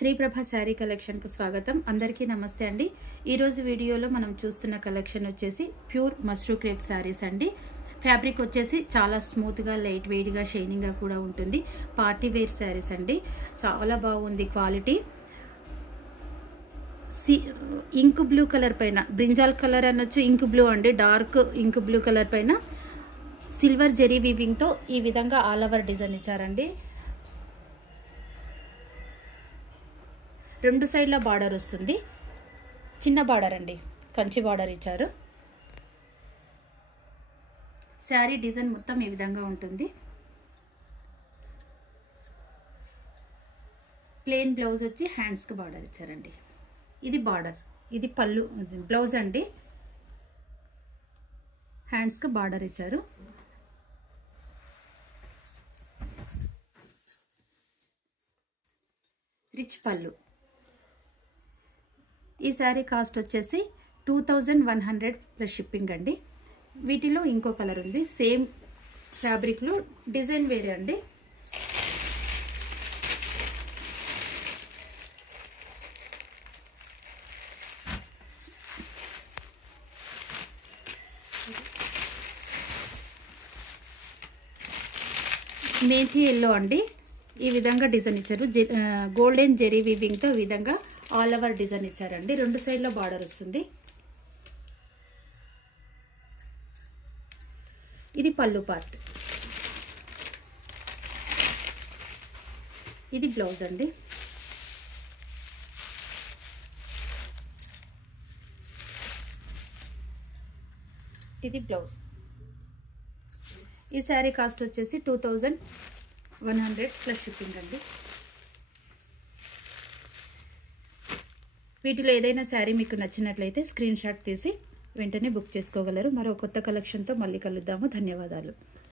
Sriprabha sari collection కు స్వాగతం. అందరికీ నమస్తే అండి. ఈ రోజు వీడియోలో మనం చూస్తున్న కలెక్షన్ వచ్చేసి ప్యూర్ మష్రూ క్రేప్ శారీస్ అండి. ఫ్యాబ్రిక్ వచ్చేసి చాలా స్మూత్ గా, లైట్ వెయిట్ గా, షైనింగ్ గా కూడా ఉంటుంది. పార్టీ వేర్ శారీస్ అండి. చాలా బాగుంది క్వాలిటీ. ఇంక్ బ్లూ కలర్ పైన, బ్రింజాల్ కలర్ అనొచ్చు, ఇంక్ బ్లూ అండి, డార్క్ ఇంక్ బ్లూ కలర్ పైన సిల్వర్ జెరీ వీవింగ్ తో ఈ విధంగా ఆల్ ఓవర్ డిజైన్ ఇచ్చారండి. రెండు సైడ్ల బార్డర్ వస్తుంది, చిన్న బార్డర్ అండి, కంచి బార్డర్ ఇచ్చారు. శారీ డిజైన్ మొత్తం ఈ విధంగా ఉంటుంది. ప్లెయిన్ బ్లౌజ్ వచ్చి హ్యాండ్స్ కి బార్డర్ ఇచ్చారండి. ఇది బార్డర్, ఇది పళ్ళు బ్లౌజ్ అండి. హ్యాండ్స్ కి బార్డర్ ఇచ్చారు. రిచ్ పళ్ళు. ఈ శారీ కాస్ట్ వచ్చేసి 2100 ప్లస్ షిప్పింగ్ అండి. వీటిలో ఇంకో కలర్ ఉంది, సేమ్ ఫ్యాబ్రిక్ లో డిజైన్ వేరే అండి. మేథీ ఎల్లో అండి. ఈ విధంగా డిజైన్ ఇచ్చారు. గోల్డెన్ జెరీ వీవింగ్ తో ఈ విధంగా ఆల్ ఓవర్ డిజైన్ ఇచ్చారండి. రెండు సైడ్ లో బార్డర్ వస్తుంది. ఇది పళ్ళు పార్ట్. ఇది బ్లౌజ్ అండి. ఇది బ్లౌజ్. ఈ శారీ కాస్ట్ వచ్చేసి 2100 ప్లస్ షిప్పింగ్ అండి. వీటిలో ఏదైనా శారీ మీకు నచ్చినట్లయితే స్క్రీన్ షాట్ తీసి వెంటనే బుక్ చేసుకోగలరు. మరో కొత్త కలెక్షన్తో మళ్ళీ కలుద్దాము. ధన్యవాదాలు.